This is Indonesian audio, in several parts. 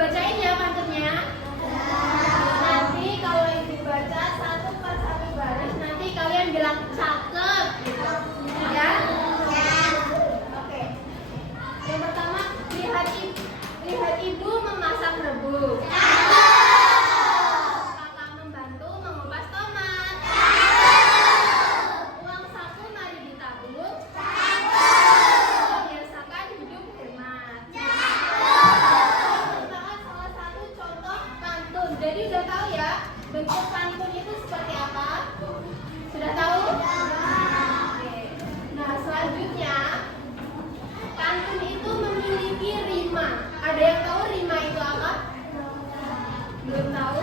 bacain ya pantunnya. Nanti kalau ibu baca satu per satu baris, nanti kalian bilang cakep, ya? Oke. Yang pertama, lihat ibu memasak rebus. Kakak membantu mengupas tomat. Uang saku mari ditabung. Biasakan hidup hemat. Merupakan salah satu contoh pantun. Jadi udah tahu ya bentuk pantun itu seperti apa? Sudah tahu? Oke. Nah, selanjutnya pantun itu memiliki rima. Ada yang tahu rima itu apa? Belum tahu?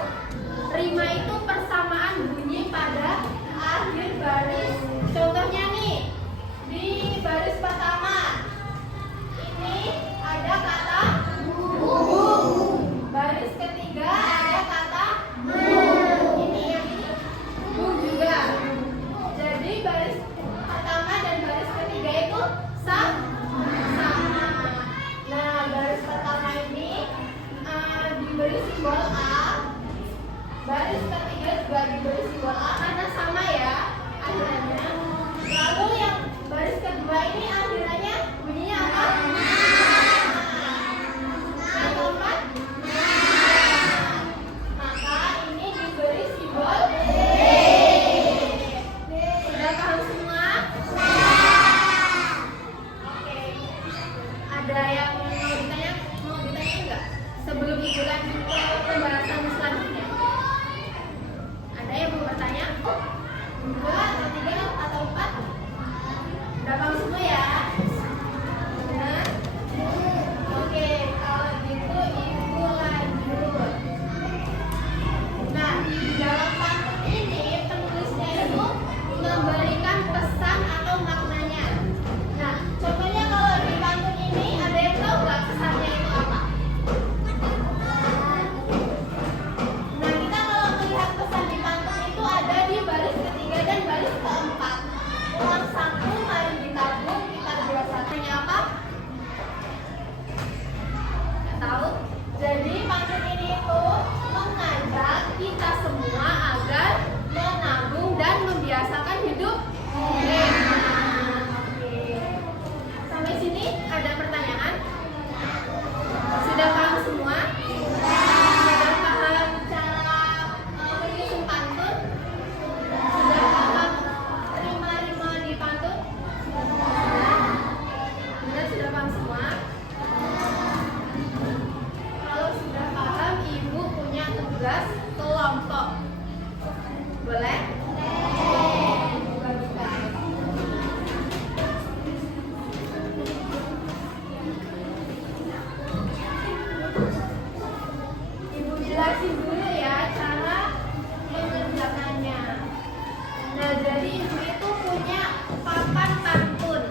Rima itu persamaan bunyi pada akhir baris. Contohnya nih, di baris pertama ini ada kata bu. Baris ketiga ada kata bu. Ini yang ini bu juga. Jadi baris pertama dan baris ketiga itu sama. Nah, baris pertama ini diberi simbol A. Baris ketiga juga diberi simbol A karena sama ya akhirannya. Lalu yang baris kedua ini akhirannya bunyinya apa? Yang keempat? Maka ini diberi simbol D. Sudah paham semua? Oke. Ada yang mau ditanya enggak? Sebelum ibu lanjut ke pembahasan selanjutnya. Ada yang mau bertanya? Dua atau tiga atau empat? Udah paham semua ya? Benar? Oke, kalau gitu ibu lanjut. Nah, dalam pantun ini penulisnya itu memberikan pesan atau maknanya. Nah, contohnya kalau di pantun ini ada yang tahu nggak pesannya itu apa? Nah, kita kalau melihat pesan di pantun itu ada di baris ketiga dan baris keempat. Uang saku mari ditabung, kita biasakannya apa? Nggak tahu. Jadi pantun ini itu mengajak kita semua agar menabung dan membiasakan hidup hemat. Oke. Sampai sini ada pertanyaan? Sudah paham semua? Sudah paham cara menyusun pantun? Sudah paham rima-rima di pantun? Sudah? Sudah paham semua? Kalau sudah paham, ibu punya tugas kelompok. Boleh? Ibu bagikan. Ibu jelasin dulu ya cara mengerjakannya. Nah, jadi ibu itu punya papan pantun.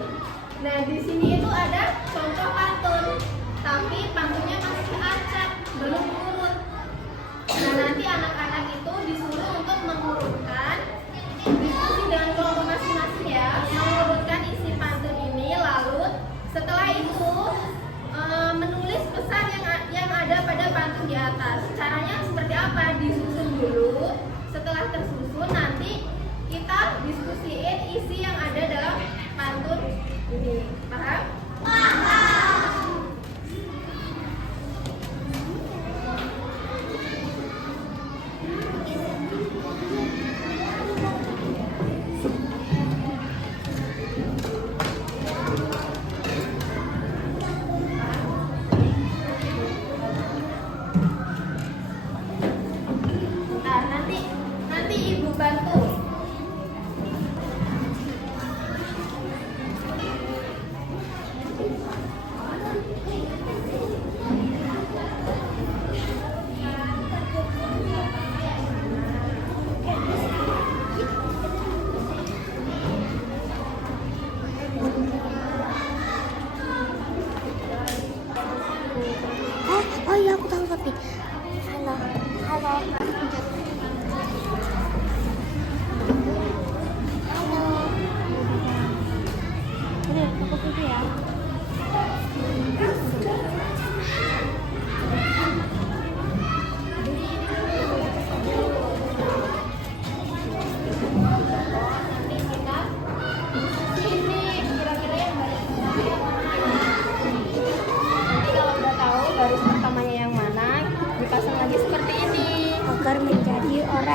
Nah, di sini itu ada contoh pantun.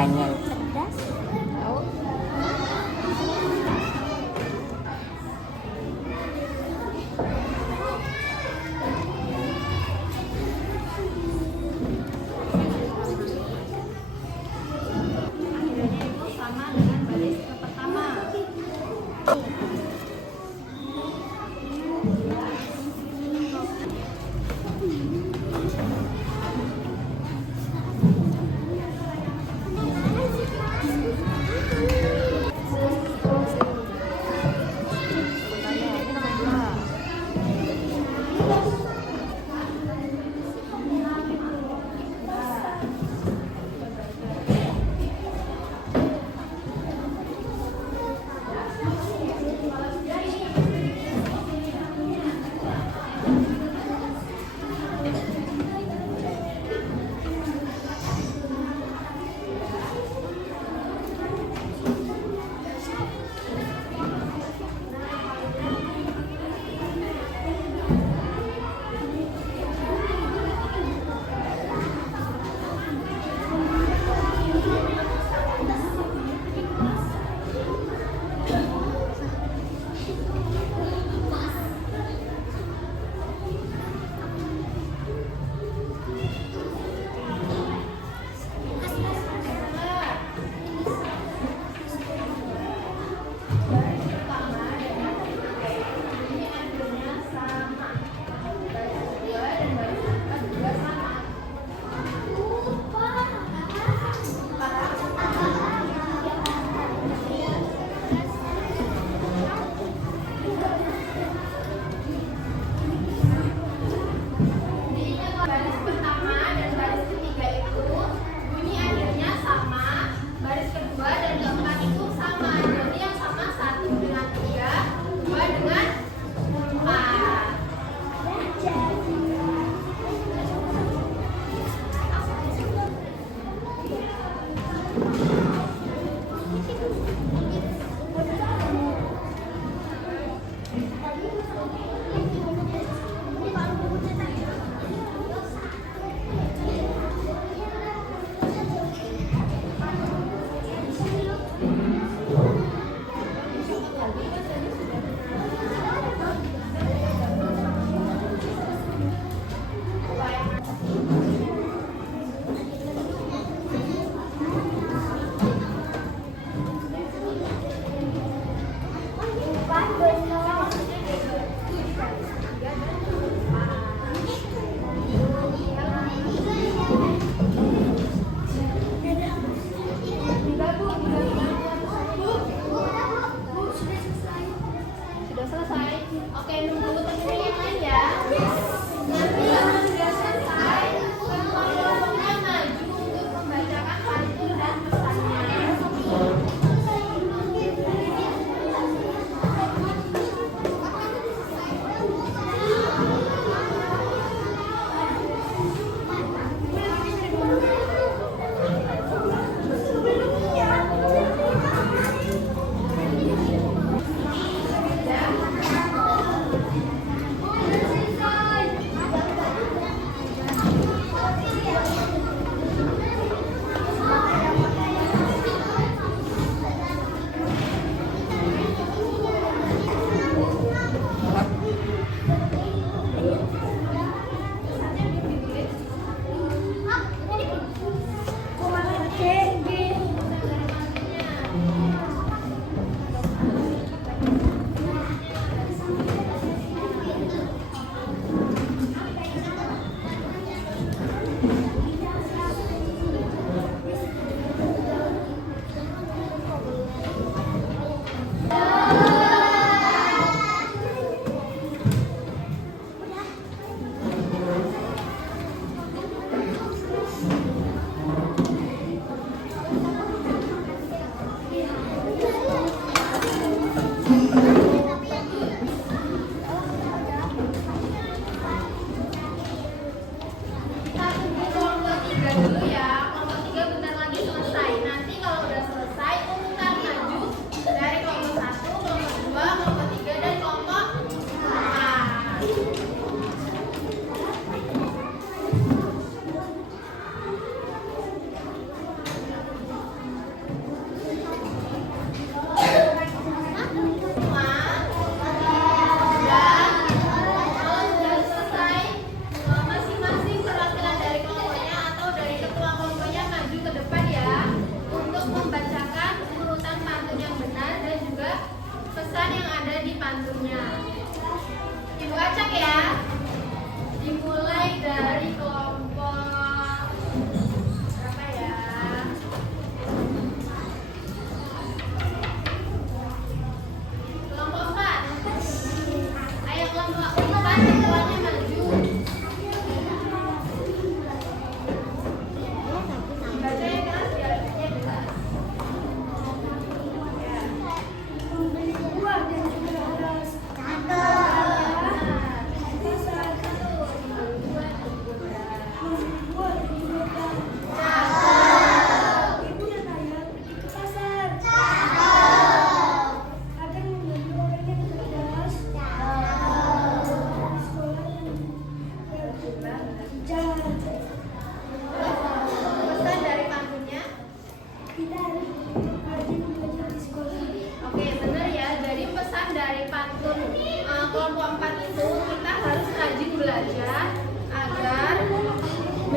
Pertanyaan cerdas. Tahu? Akhirnya itu sama dengan baris ke pertama.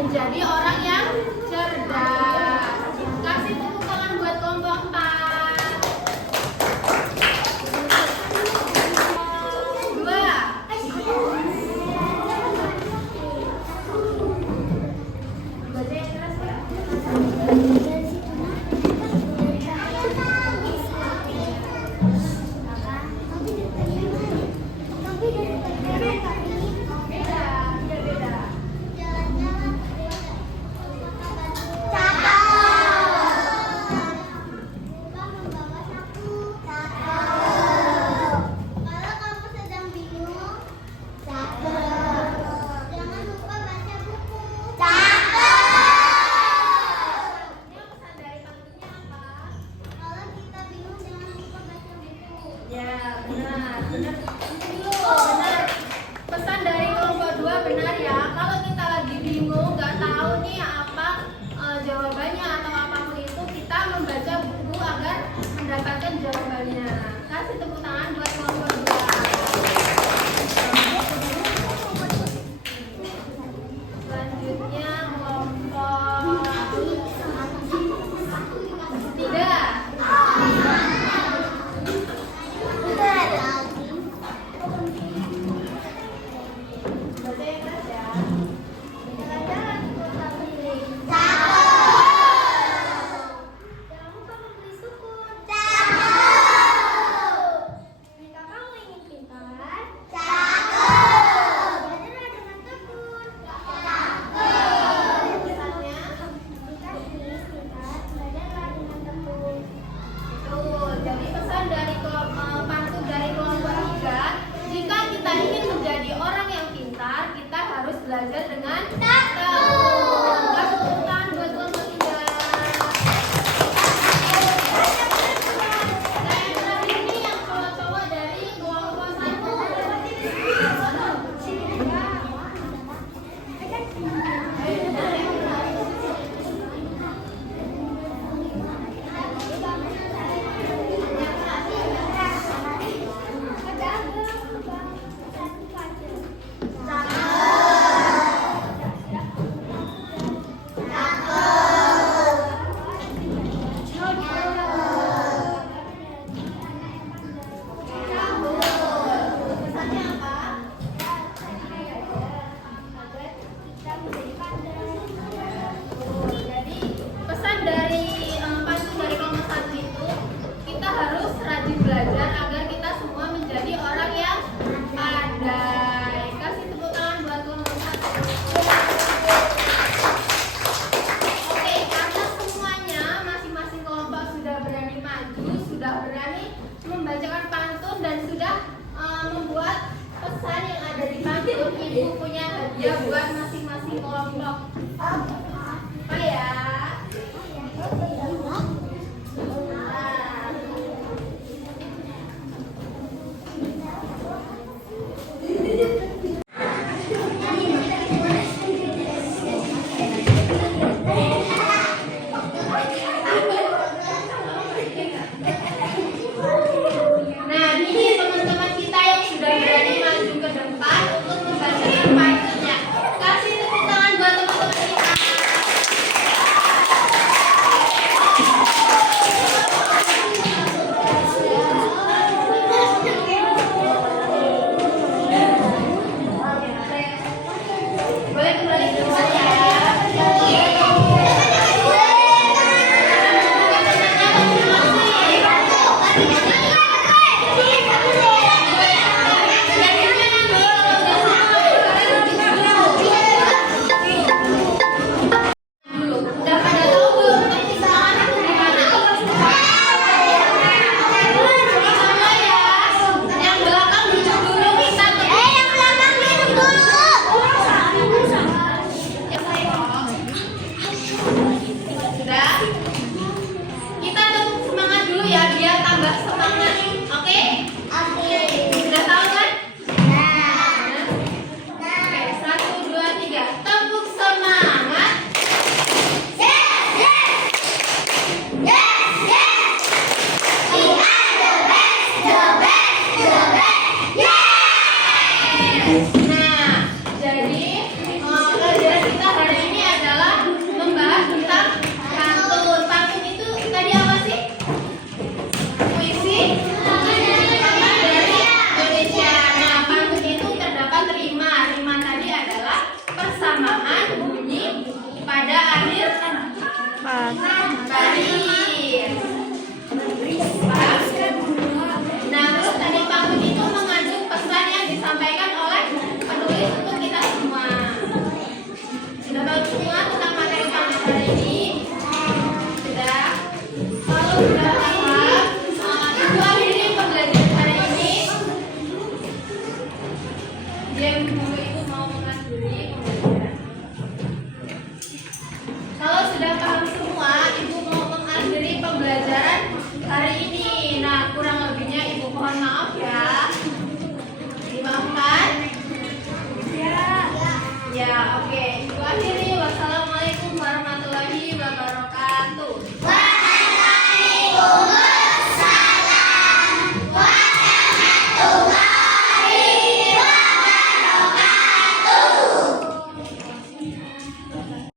menjadi orang yang cerdas. Kasih tepuk tangan buat kelompok 4. 2. Baca yang keras ya. Ya, benar. Pesan dari kelompok 2 benar ya. Kalau kita lagi bingung, nggak tahu nih apa jawabannya atau apapun itu, kita membaca buku agar mendapatkan jawabannya. Kasih tepuk tangan buat kelompok 2. Selanjutnya kelompok 3. Jadi pesan dari pantun dari kelompok 3, jika kita ingin menjadi orang yang pintar, kita harus belajar dengan tekun. Kasih tepuk tangan buat kelompok 3. Nah, yang terakhir ini yang cowok-cowok dari kelompok 1. Jadi pesan dari pantun dari kelompok 1 itu, kita harus rajin belajar agar kita semua menjadi orang yang pandai. Kasih tepuk tangan buat kelompok 1. Oke, karena semuanya masing-masing kelompok sudah berani maju, sudah berani membacakan pantun dan sudah membuat pesan yang ada di pantun. Ibu punya hadiah buat masing-masing kelompok. Apa ya? Nah, ini teman-teman kita yang sudah berani maju ke depan untuk membacakan pantunnya. Kasih tepuk tangan buat teman-teman kita. Ya, oke. Ibu akhiri